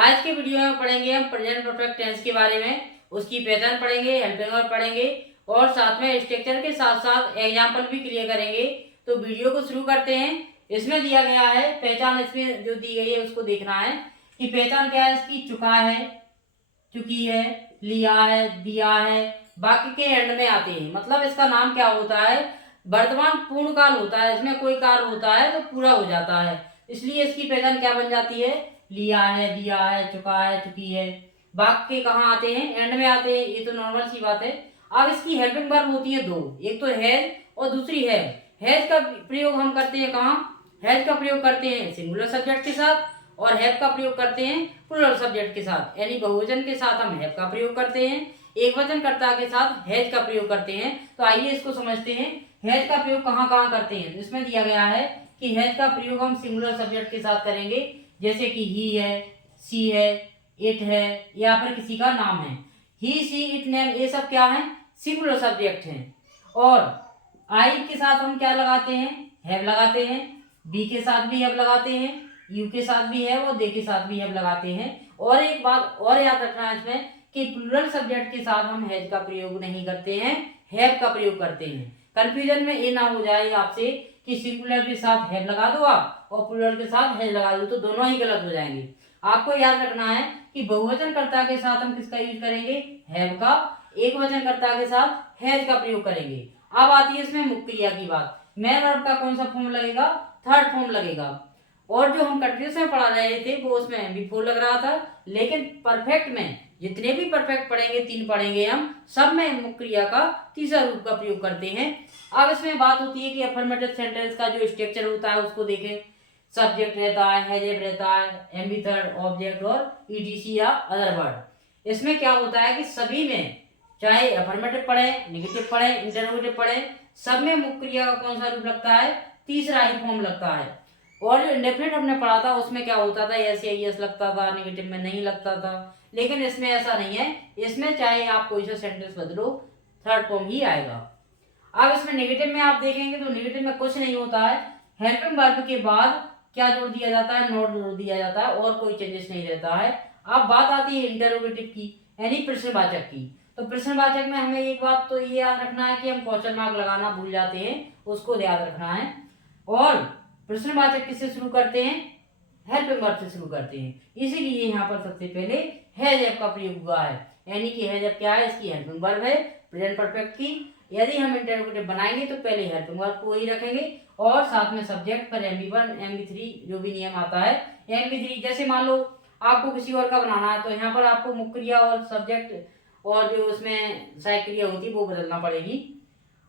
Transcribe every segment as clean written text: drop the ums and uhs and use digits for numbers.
आज के वीडियो में पढ़ेंगे हम प्रेजेंट परफेक्ट टेंस के बारे में, उसकी पहचान पढ़ेंगे, हेल्पिंग वर्ब पढ़ेंगे और साथ में स्ट्रक्चर के साथ साथ एग्जाम्पल भी क्लियर करेंगे। तो वीडियो को शुरू करते हैं। इसमें दिया गया है पहचान, इसमें जो दी गई है उसको देखना है कि पहचान क्या है इसकी। चुका है, चुकी है, लिया है, दिया है, वाक्य के एंड में आते हैं। मतलब इसका नाम क्या होता है, वर्तमान पूर्ण काल होता है। इसमें कोई काल होता है तो पूरा हो जाता है, इसलिए इसकी पहचान क्या बन जाती है, लिया है, दिया है, चुका है, चुकी है। वाक्य कहाँ आते हैं, एंड में आते हैं, ये तो नॉर्मल सी बात है। अब इसकी हेल्पिंग वर्ब होती है दो, एक तो हैज और दूसरी है। हैज का प्रयोग हम करते हैं कहाँ, हैज का प्रयोग करते हैं सिंगुलर सब्जेक्ट के साथ और हैव का प्रयोग करते हैं प्लूरल सब्जेक्ट के साथ। यानी बहुवचन के साथ हम हैव का प्रयोग करते हैं, एक वचन कर्ता के साथ हैज का प्रयोग करते हैं। तो आइए इसको समझते हैं, हैज का प्रयोग कहाँ कहाँ करते हैं। तो इसमें दिया गया है कि हैज का प्रयोग हम सिंगुलर सब्जेक्ट के साथ करेंगे, जैसे कि ही है, सी है, इट है, या फिर किसी का नाम है। ही, सी, इट, नेम, ये सब क्या है, सिंगुलर सब्जेक्ट हैं। और आई के साथ हम क्या लगाते हैं, हैव लगाते हैं। बी के साथ भी हैव लगाते हैं, यू के साथ भी है और दे के साथ भी हैव लगाते हैं। और एक बात और याद रखना है इसमें कि प्लूरल सब्जेक्ट के साथ हम हैज का प्रयोग नहीं करते हैं, हैव का प्रयोग करते हैं। कंफ्यूजन में ये ना हो जाए आपसे कि सिंगुलर के साथ हैव लगा दो आप और प्लूरल के साथ हैज लगा दो, तो दोनों ही गलत हो जाएंगे। आपको याद रखना है कि बहुवचन कर्ता के साथ हम किसका यूज करेंगे, हैव का। एक वचन कर्ता के साथ हैज का प्रयोग करेंगे। अब आती है इसमें मुख्य क्रिया की बात। मेन वर्ब का कौन सा फॉर्म लगेगा, थर्ड फॉर्म लगेगा। और जो हम कंटिन्यूस में पढ़ा रहे थे वो उसमें बिफोर लग रहा था, लेकिन परफेक्ट में जितने भी परफेक्ट पढ़ेंगे, तीन पढ़ेंगे हम, सब में मुख्य क्रिया का तीसरा रूप का प्रयोग करते हैं। अब इसमें बात होती है कि अफर्मेटिव सेंटेंस का जो स्ट्रक्चर होता है उसको देखें। सब्जेक्ट रहता है, हैज रहता है, एम बी थर्ड, ऑब्जेक्ट और ईटीसी या अदर वर्ड। इसमें क्या होता है कि सभी में, चाहे अफर्मेटिव पढ़े, नेगेटिव पढ़े, इंटरोगेटिव पढ़े, सब में मुख्य क्रिया का कौन सा रूप लगता है, तीसरा ही फॉर्म लगता है। और जो इंडेफिनिट हमने पढ़ा था उसमें क्या होता था, यस या यस लगता था, नेगेटिव में नहीं लगता था। लेकिन इसमें ऐसा नहीं है, इसमें चाहे आप कोई सा सेंटेंस बदलो थर्ड फॉर्म ही आएगा। अब इसमें नेगेटिव में आप देखेंगे तो नेगेटिव में कुछ नहीं होता है, हेल्पिंग वर्ब के बाद क्या जोड़ दिया जाता है, नॉट जोड़ दिया जाता है और कोई चेंजेस नहीं रहता है। अब बात आती है इंटरोगेटिव की, यानी प्रश्नवाचक की। तो प्रश्नवाचक में हमें एक बात तो ये याद रखना है कि हम क्वेश्चन मार्क लगाना भूल जाते हैं, उसको याद रखना है। और प्रश्नवाचक किससे शुरू करते हैं, हेल्पिंग वर्ब से शुरू करते हैं, इसीलिए यहाँ पर सबसे पहले हैज हैव का प्रयोग हुआ है। यानी कि हैज हैव क्या है, इसकी हेल्पिंग वर्ब है प्रेजेंट परफेक्ट की। यदि हम इंटरोगेटिव बनाएंगे तो पहले हेल्पिंग वर्ब को ही रखेंगे और साथ में सब्जेक्ट पर MB1 MB3 जो भी नियम आता है। MB3 जैसे मान लो आपको किसी और का बनाना है तो यहाँ पर आपको मुख्य क्रिया और सब्जेक्ट और जो उसमें सहायक क्रिया होती है वो बदलना पड़ेगी।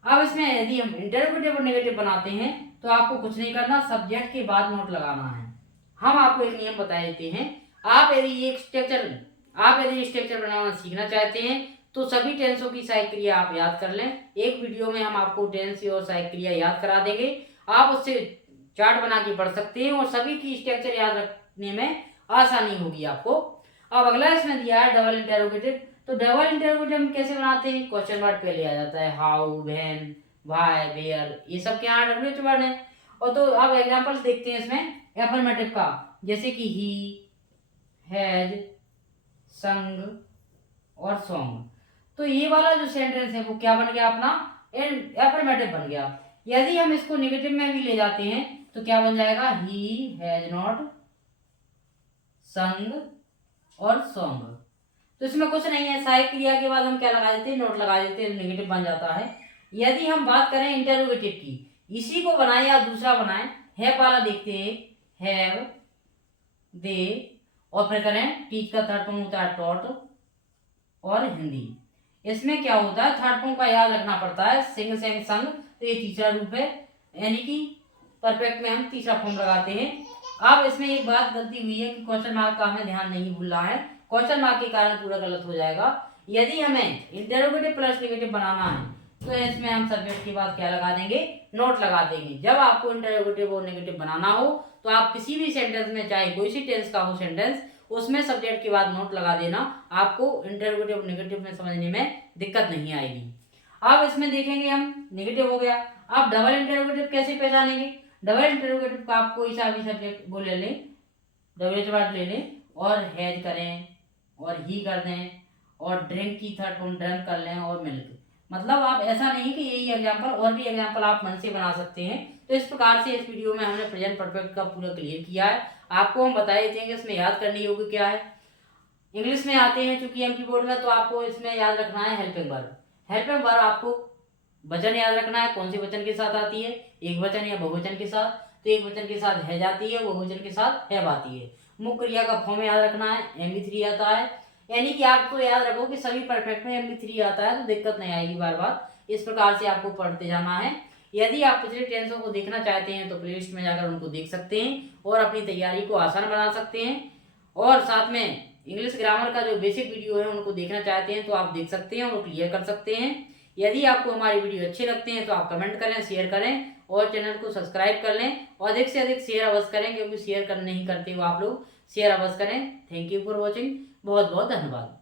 अब इसमें यदि हम इंटरोगेटिव और नेगेटिव बनाते हैं तो आपको कुछ नहीं करना, सब्जेक्ट के बाद नोट लगाना है। हम आपको एक नियम बता देते हैं। आप यदि स्ट्रक्चर बनाना सीखना चाहते हैं तो सभी टेंसों की सहायक क्रिया आप याद कर लें। एक वीडियो में हम आपको टेंस और सहायक क्रिया याद करा देंगे, आप उससे चार्ट बना के पढ़ सकते हैं और सभी की स्ट्रक्चर याद रखने में आसानी होगी आपको। अब अगला इसमें दिया है डबल इंटरोगेटिव। तो डबल इंटरोगेटिव हम कैसे बनाते हैं, क्वेश्चन वर्ड पहले आ जाता है, हाउ, व्हेन, व्हाई, वेयर, ये सब क्या डब्ल्यू वर्ड है। और तो अब एग्जांपल देखते हैं इसमें अफर्मेटिव का, जैसे कि ही, हैज, संग और सॉन्ग। तो ये वाला जो सेंटेंस है वो क्या बन गया अपना, अफर्मेटिव बन गया। यदि हम इसको नेगेटिव में भी ले जाते हैं तो क्या बन जाएगा, ही हैज नॉट संग और सॉन्ग। तो इसमें कुछ नहीं है, सहायक क्रिया के बाद हम क्या लगा देते हैं, नोट लगा देते हैं, नेगेटिव बन जाता है। यदि हम बात करें इंटरोगेटिव की, इसी को बनाए या दूसरा बनाए, हैव वाला देखते हैं, हैव, दे, और फिर करें टीच का थर्ड फॉर्म होता है टॉट और हिंदी। इसमें क्या होता है, थर्ड फॉर्म का याद रखना पड़ता है, सिंग, सेंग, संग, तो ये तीसरा रूप है, यानी कि परफेक्ट में हम तीसरा फॉर्म लगाते हैं। अब इसमें एक बात गलती हुई है कि क्वेश्चन मार्क का हमें ध्यान नहीं भूलना है, क्वेश्चन मार्क के कारण पूरा गलत हो जाएगा। यदि हमें इंटरोगेटिव प्लस नेगेटिव बनाना है तो इसमें हम सब्जेक्ट के बाद क्या लगा देंगे, नोट लगा देंगे। जब आपको इंटरोगेटिव और नेगेटिव बनाना हो तो आप किसी भी सेंटेंस में, चाहे कोई सी टेंस का हो सेंटेंस, उसमें सब्जेक्ट के बाद नोट लगा देना, आपको इंटरोगेटिव और नेगेटिव में समझने में दिक्कत नहीं आएगी। अब इसमें देखेंगे हम नेगेटिव हो गया। अब डबल इंटरोगेटिव कैसे पहचानेंगे, डबल इंटरोगेटिव का आप कोई सा भी सब्जेक्ट वो ले लें, डब्ल्यूएच वर्ड ले लें और हैज करें और ही कर दें और ड्रिंक की थर्ड फॉर्म ड्रिंक कर लें और मिल्क। मतलब आप ऐसा नहीं कि यही एग्जाम्पल, और भी एग्जाम्पल आप मन से बना सकते हैं। तो इस प्रकार से इस वीडियो में हमने प्रेजेंट परफेक्ट का पूरा क्लियर किया है। आपको हम बता देते हैं कि इसमें याद करने योग्य क्या है। इंग्लिश में आते हैं चूंकि एमपी बोर्ड में, तो आपको इसमें याद रखना है हेल्पिंग वर्ब। हेल्पिंग वर्ब आपको वचन याद रखना है, कौन से वचन के साथ आती है, एक वचन या बहुवचन के साथ। तो एक वचन के साथ है जाती है, बहुवचन के साथ हैव आती है। मुख्य क्रिया का फॉर्म याद रखना है, MP3 आता है। यानी कि आपको याद रखो कि सभी परफेक्ट में MP3 आता है, तो दिक्कत नहीं आएगी बार बार। इस प्रकार से आपको पढ़ते जाना है। यदि आप पिछले टेंसों को देखना चाहते हैं तो प्लेलिस्ट में जाकर उनको देख सकते हैं और अपनी तैयारी को आसान बना सकते हैं। और साथ में इंग्लिश ग्रामर का जो बेसिक वीडियो है उनको देखना चाहते हैं तो आप देख सकते हैं और क्लियर कर सकते हैं। यदि आपको हमारी वीडियो अच्छे लगते हैं तो आप कमेंट करें, शेयर करें और चैनल को सब्सक्राइब कर लें और अधिक से अधिक शेयर अवश्य करें, क्योंकि शेयर नहीं करते हो आप लोग, शेयर अवश्य करें। Thank you for watching. बहुत बहुत धन्यवाद।